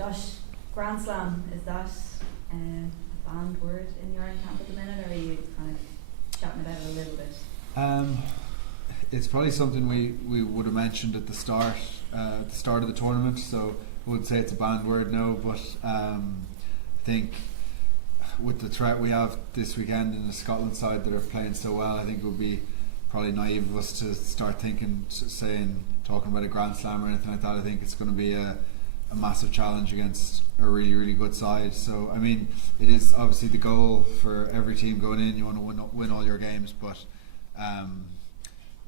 Josh, Grand Slam, is that a banned word in your camp at the minute, or are you kind of chatting about it a little bit? It's probably something we would have mentioned at the start of the tournament, so I wouldn't say it's a banned word, no, but I think with the threat we have this weekend in the Scotland side that are playing so well, I think it would be probably naive of us to start talking about a Grand Slam or anything like that. I think it's going to be a massive challenge against a really, really good side. So, I mean, it is obviously the goal for every team going in. You want to win all your games, but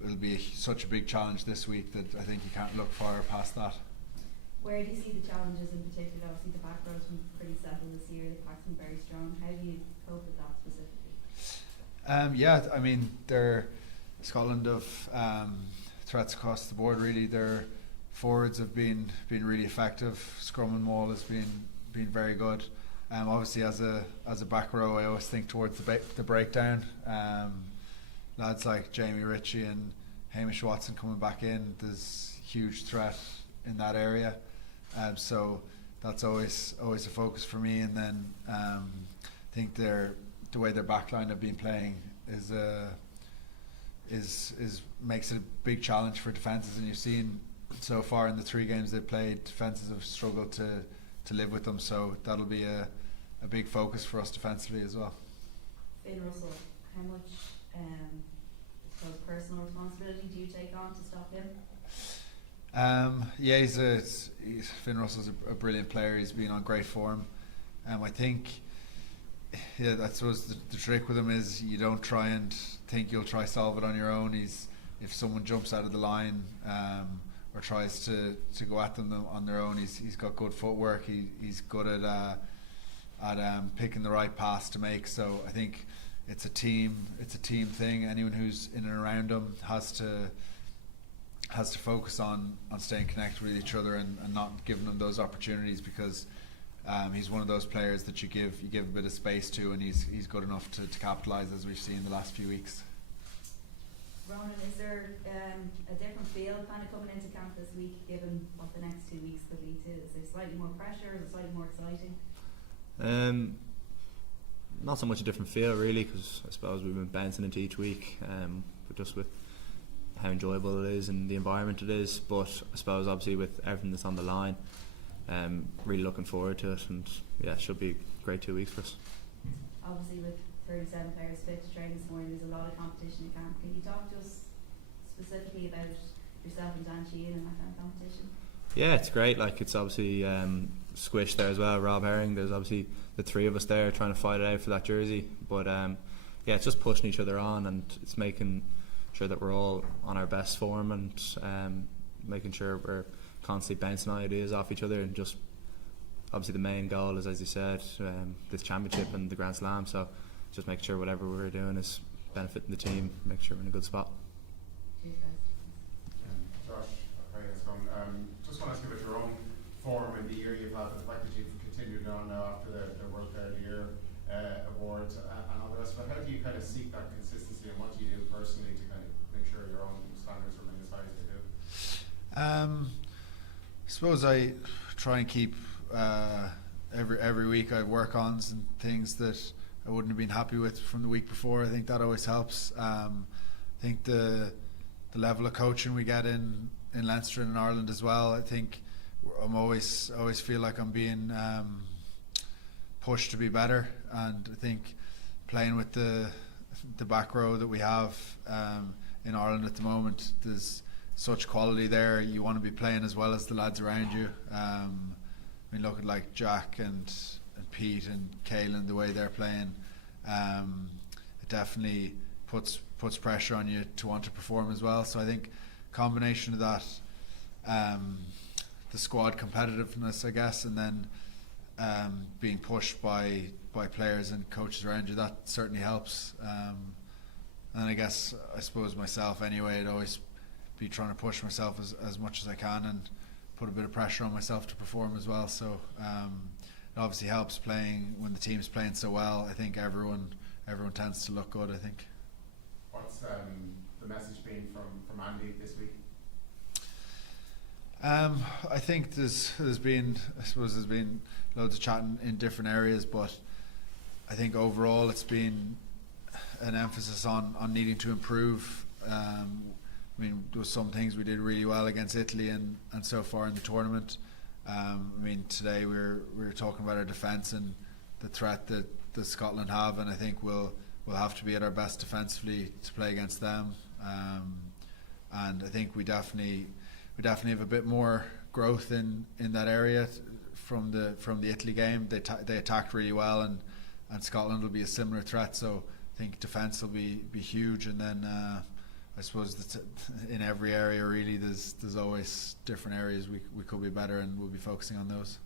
it'll be such a big challenge this week that I think you can't look far past that. Where do you see the challenges in particular? Obviously, the back row's been pretty settled this year. The pack's been very strong. How do you cope with that specifically? Yeah, I mean, Scotland have threats across the board. Really, their forwards have been really effective. Scrum and maul has been very good. Obviously, as a back row, I always think towards the breakdown. Lads like Jamie Ritchie and Hamish Watson coming back in, there's huge threat in that area. So that's always a focus for me. And then I think the way their backline have been playing is makes it a big challenge for defences. And you've seen so far in the 3 games they've played, defences have struggled to live with them. So that'll be a big focus for us defensively as well. Finn Russell, how much personal responsibility do you take on to stop him? Yeah, Finn Russell's a brilliant player. He's been on great form. I think, yeah, I suppose the trick with him is you don't try and think you'll try solve it on your own. If someone jumps out of the line or tries to go at them on their own, he's got good footwork. He's good at picking the right pass to make. So I think it's a team thing. Anyone who's in and around him has to focus on staying connected with each other and not giving them those opportunities, because he's one of those players that you give a bit of space to, and he's good enough to capitalise, as we've seen the last few weeks. Ronan, is there a different feel kind of coming into camp this week, given what the next 2 weeks could lead to? Is there slightly more pressure? Is it slightly more exciting? Not so much a different feel really, because I suppose we've been bouncing into each week, but just with how enjoyable it is and the environment it is. But I suppose obviously with everything that's on the line, really looking forward to it, and yeah, it should be a great 2 weeks for us. Obviously with 37 players fit to train this morning, there's a lot of competition at camp. Can you talk to us specifically about yourself and Dan Sheehan and that kind of competition? Yeah, it's great. Like, it's obviously squished there as well. Rob Herring, there's obviously the 3 of us there trying to fight it out for that jersey. But yeah, it's just pushing each other on, and it's making sure that we're all on our best form, and making sure we're constantly bouncing ideas off each other. And just obviously the main goal is, as you said, this championship and the Grand Slam. So just make sure whatever we're doing is benefiting the team, make sure we're in a good spot. Cheers, guys. Josh, hi, how's it going? Just want to ask you about your own form in the year you've had, the fact that you've continued on now after the World Player of the Year awards and all the rest. But how do you kind of seek that consistency, and what do you do personally to kind of make sure your own standards remain as high as they do? I suppose I try and keep every week I work on some things that I wouldn't have been happy with from the week before. I think that always helps. I think the level of coaching we get in Leinster and in Ireland as well, I think I'm always feel like I'm being pushed to be better. And I think playing with the back row that we have in Ireland at the moment, there's such quality there. You want to be playing as well as the lads around you. I mean, look at like Jack and Pete and Caelan, the way they're playing, it definitely puts pressure on you to want to perform as well. So I think combination of that, the squad competitiveness, I guess, and then being pushed by players and coaches around you, that certainly helps. And I guess, I suppose myself anyway, I'd always be trying to push myself as much as I can and put a bit of pressure on myself to perform as well. So it obviously helps playing when the team's playing so well. I think everyone tends to look good, I think. What's the message been from Andy this week? I think there's been loads of chatting in different areas, but I think overall it's been an emphasis on needing to improve. I mean, there was some things we did really well against Italy and so far in the tournament. I mean, today we were talking about our defence and the threat that Scotland have, and I think we'll have to be at our best defensively to play against them. And I think we definitely have a bit more growth in that area from the Italy game. They attacked really well, and Scotland will be a similar threat. So I think defence will be huge, and then I suppose in every area really there's always different areas we could be better, and we'll be focusing on those.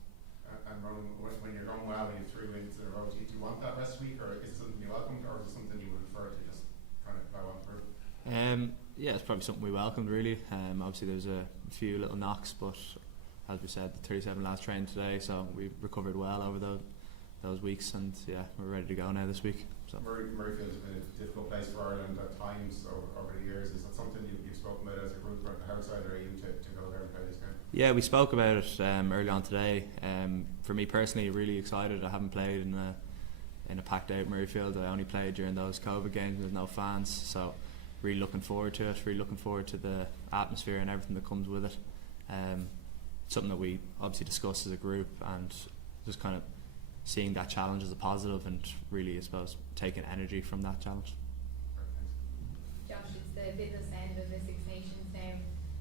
And Ronan, when you're going well and you threw into the road, do you want that rest week, or is it something you welcomed, or is it something you would prefer to just kind of plough on through? Yeah, it's probably something we welcomed really. Obviously there's a few little knocks, but as we said, the 37 lads trained today, so we recovered well over those weeks, and yeah, we're ready to go now this week. So Murrayfield has been a difficult place for Ireland at times over the years. Is that something you've spoken about as a group, or how excited are you to go there and play this game? Yeah, we spoke about it early on today. For me personally, really excited. I haven't played in a packed out Murrayfield. I only played during those COVID games with no fans, so really looking forward to it. Really looking forward to the atmosphere and everything that comes with it. Something that we obviously discussed as a group, and just kind of seeing that challenge as a positive, and really, I suppose, taking energy from that challenge. Josh, it's the business end of the Six Nations now.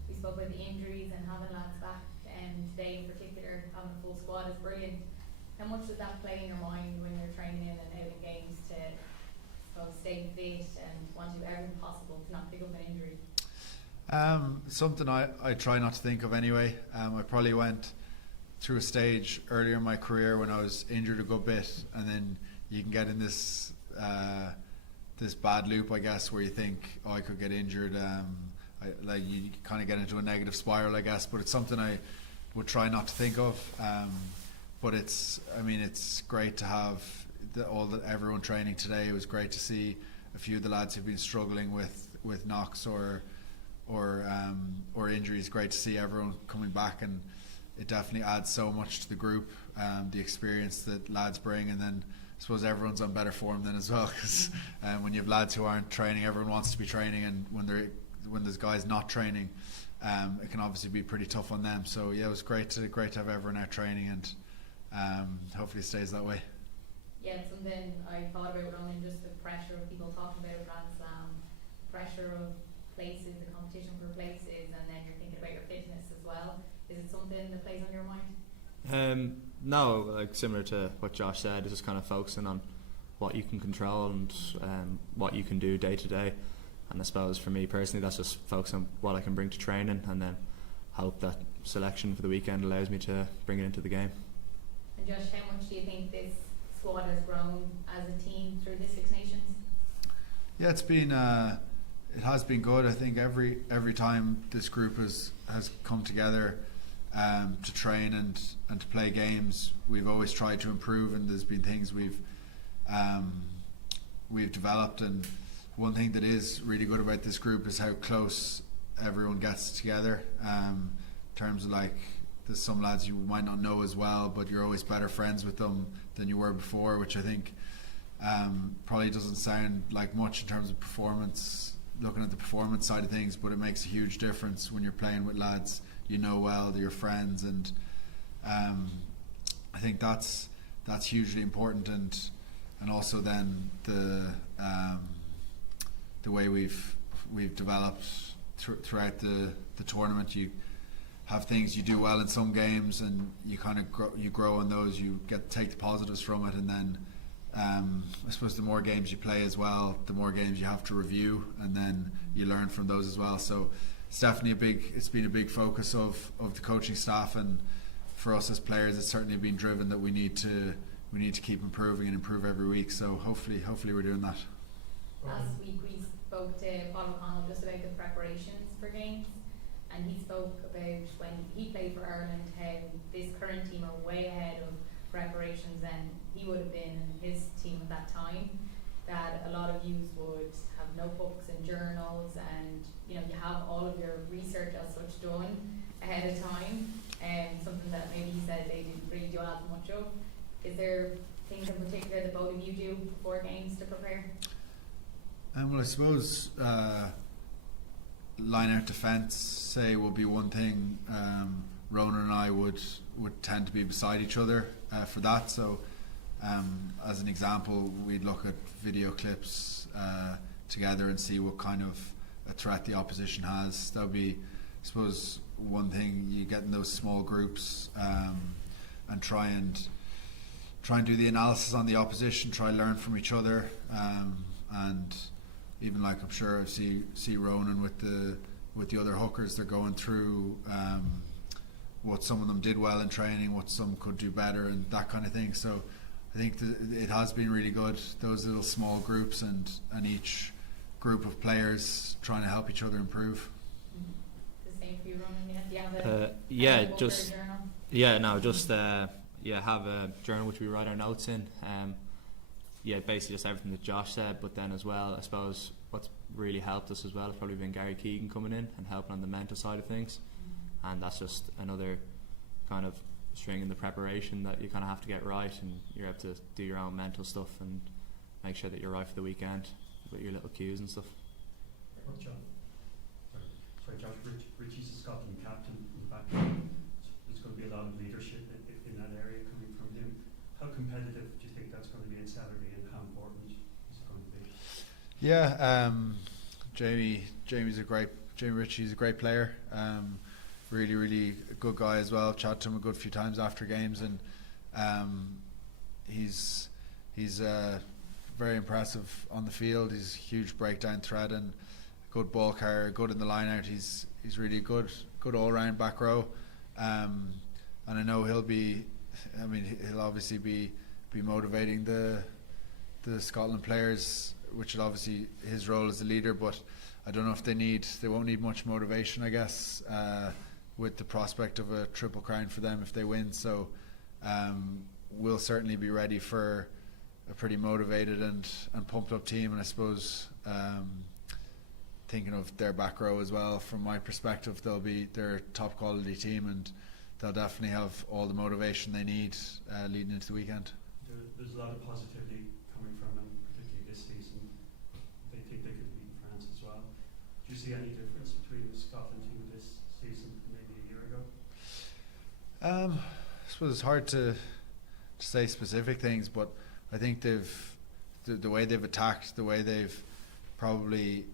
We spoke about the injuries and having lads back, and today in particular, having a full squad is brilliant. How much does that play in your mind when you're training in and out in games to, I suppose, stay fit and want to do everything possible to not pick up an injury? Something I try not to think of anyway. I probably went through a stage earlier in my career when I was injured a good bit, and then you can get in this bad loop, I guess, where you think, oh, I could get injured. You kind of get into a negative spiral, I guess. But it's something I would try not to think of. But it's great to have everyone training today. It was great to see a few of the lads who've been struggling with knocks or injuries. Great to see everyone coming back, and it definitely adds so much to the group, the experience that lads bring, and then I suppose everyone's on better form then as well, because when you have lads who aren't training, everyone wants to be training, and when there's guys not training, it can obviously be pretty tough on them. So yeah, it was great to have everyone out training, and hopefully it stays that way. Yeah, it's something I thought about, Ronan, just the pressure of people talking about Grand Slam, the pressure of places, the competition for places, and then you're thinking about your fitness as well. Is it something that plays on your mind? No, like similar to what Josh said, it's just kind of focusing on what you can control and what you can do day to day. And I suppose for me personally, that's just focus on what I can bring to training, and then hope that selection for the weekend allows me to bring it into the game. And Josh, how much do you think this squad has grown as a team through the Six Nations? Yeah, it has been good. I think every time this group has come together to train and to play games, we've always tried to improve, and there's been things we've developed. And one thing that is really good about this group is how close everyone gets together. In terms of, like, there's some lads you might not know as well, but you're always better friends with them than you were before, which I think probably doesn't sound like much in terms of performance, looking at the performance side of things, but it makes a huge difference when you're playing with lads you know well, they're your friends, and I think that's hugely important, and also then the way we've developed throughout the tournament. You have things you do well in some games, and you kind of grow on those. You take the positives from it, and then I suppose the more games you play as well, the more games you have to review, and then you learn from those as well. So it's definitely it's been a big focus of the coaching staff, and for us as players, it's certainly been driven that we need to keep improving and improve every week. So hopefully we're doing that. Last week we spoke to Paul O'Connell just about the preparations for games, and he spoke about when he played for Ireland how this current team are way ahead of preparations than he would have been in his team at that time. That a lot of you would have notebooks and journals, and you have all of your research as such done. ahead of time, and something that maybe you said they didn't really do as much of. Is there things in particular that both of you do before games to prepare? Well, I suppose line out defence, say, would be one thing. Ronan and I would tend to be beside each other for that. So, as an example, we'd look at video clips together and see what kind of a threat the opposition has. That would be, I suppose, one thing. You get in those small groups and try and do the analysis on the opposition, try and learn from each other, and even like I'm sure I see Ronan with the other hookers, they're going through what some of them did well in training, what some could do better, and that kind of thing. So I think it has been really good, those little small groups and each group of players trying to help each other improve. The same for you, Ronan. Do you have have a journal which we write our notes in. Basically just everything that Josh said, but then as well, I suppose what's really helped us as well has probably been 𝐂𝐎𝐍𝐿 coming in and helping on the mental side of things. And that's just another kind of string in the preparation that you kind of have to get right, and you're able to do your own mental stuff and make sure that you're right for the weekend with your little cues and stuff. Sorry, Josh, Richie's a Scotland captain in the back. There's going to be a lot of leadership in that area coming from him. How competitive do you think that's going to be on Saturday, and how important is it going to be? Yeah, Jamie Ritchie's a great player. Really good guy as well. I've chatted to him a good few times after games, and he's very impressive on the field. He's a huge breakdown threat and good ball carrier, good in the line out. He's really good all round back row, and I know he'll obviously be motivating the Scotland players, which is obviously his role as a leader. But I don't know if they won't need much motivation, I guess, with the prospect of a triple crown for them if they win. So we'll certainly be ready for a pretty motivated and pumped up team. And I suppose thinking of their back row as well, from my perspective, they're a top quality team, and they'll definitely have all the motivation they need leading into the weekend. There's a lot of positivity coming from them, particularly this season. They think they could beat France as well. Do you see any difference between the Scotland team this season and maybe a year ago? I suppose it's hard to say specific things, but I think the way they've attacked, the way they've probably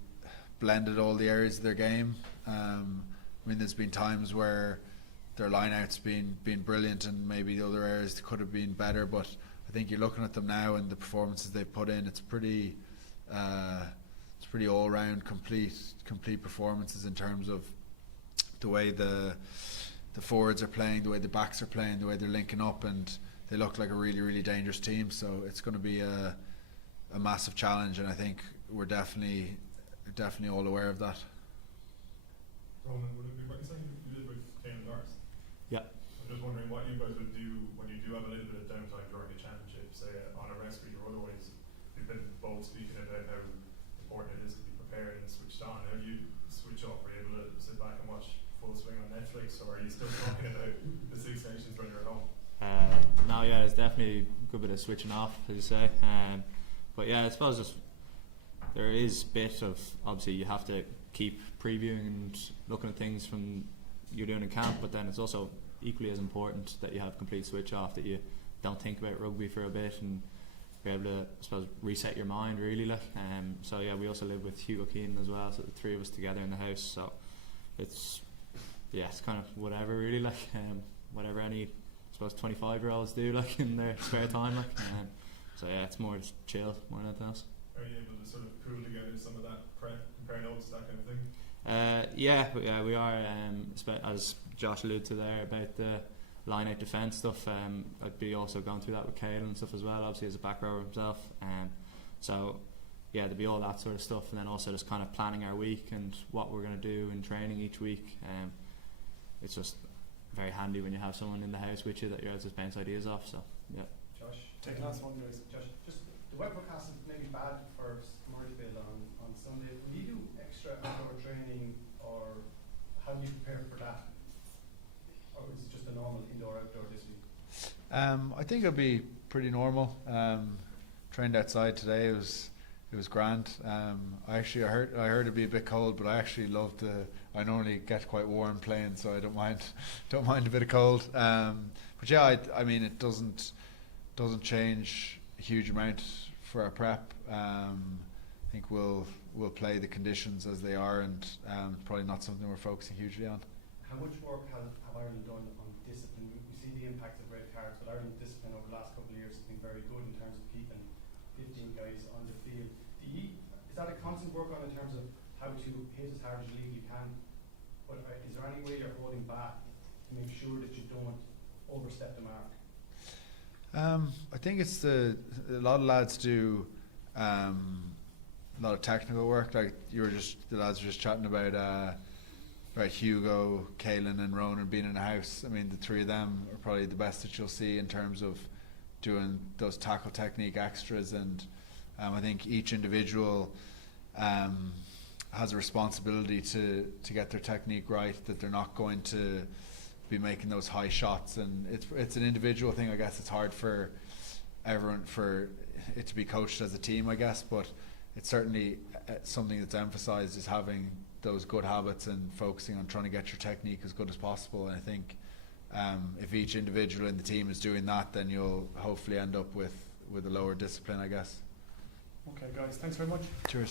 blended all the areas of their game. There's been times where their line-out's been brilliant, and maybe the other areas could have been better, but I think you're looking at them now and the performances they've put in, it's pretty all-round complete performances in terms of the way the forwards are playing, the way the backs are playing, the way they're linking up, and they look like a really dangerous team. So it's going to be a massive challenge, and I think we're definitely all aware of that. Ronan, would it be right in saying you live with 𝐂𝐎𝐿? Yeah. I'm just wondering what you guys would do when you do have a little bit of downtime during the championship, say on a rest week or otherwise. We've been both speaking about how important it is to be prepared and switched on. How do you switch off? Are you able to sit back and watch full swing on Netflix, or are you still talking about the Six Nations when you're at home? No, yeah, there's definitely a good bit of switching off, as you say. But yeah, I suppose there is a bit of, obviously you have to keep previewing and looking at things from you're doing in camp, but then it's also equally as important that you have complete switch off, that you don't think about rugby for a bit and be able to, I suppose, reset your mind really. So yeah, we also live with 𝐂𝐎𝐿 as well, so the three of us together in the house. So it's kind of whatever really, whatever any, I suppose, 25-year-olds do in their spare time. So yeah, it's more just chill more than anything else. Are you able to sort of pool together some of that prep, compare notes, that kind of thing? We are. As Josh alluded to there about the line-out defence stuff, I'd be also going through that with 𝐂𝐎𝐿 and stuff as well, obviously as a back rower himself. So yeah, there'll be all that sort of stuff, and then also just kind of planning our week and what we're going to do in training each week. It's just very handy when you have someone in the house with you that you're able to bounce ideas off. So yeah. Josh, take the last one, guys. Josh, just the web forecast is maybe bad for Murrayfield on Sunday. Will you do extra outdoor training, or how do you prepare for that? to normal indoor-outdoor this week? I think it'll be pretty normal. Trained outside today. It was grand. I heard it'd be a bit cold, but I actually love I normally get quite warm playing, so I don't mind a bit of cold. But yeah, I mean it doesn't change a huge amount for our prep. I think we'll play the conditions as they are, and probably not something we're focusing hugely on. How much work have Ireland done on discipline? We see the impact of red cards, but Ireland's discipline over the last couple of years has been very good in terms of keeping 15 guys on the field. Is that a constant work on in terms of how to hit as hard as you legally can? But is there any way you're holding back to make sure that you don't overstep the mark? I think it's a lot of lads do a lot of technical work. Like the lads were just chatting about Hugo, Caelan and Ronan being in a house. I mean, the three of them are probably the best that you'll see in terms of doing those tackle technique extras, and I think each individual has a responsibility to get their technique right, that they're not going to be making those high shots, and it's an individual thing. I guess it's hard for everyone for it to be coached as a team, I guess, but it's certainly something that's emphasised, is having those good habits and focusing on trying to get your technique as good as possible. And I think if each individual in the team is doing that, then you'll hopefully end up with a lower discipline, I guess. Okay, guys, thanks very much. Cheers.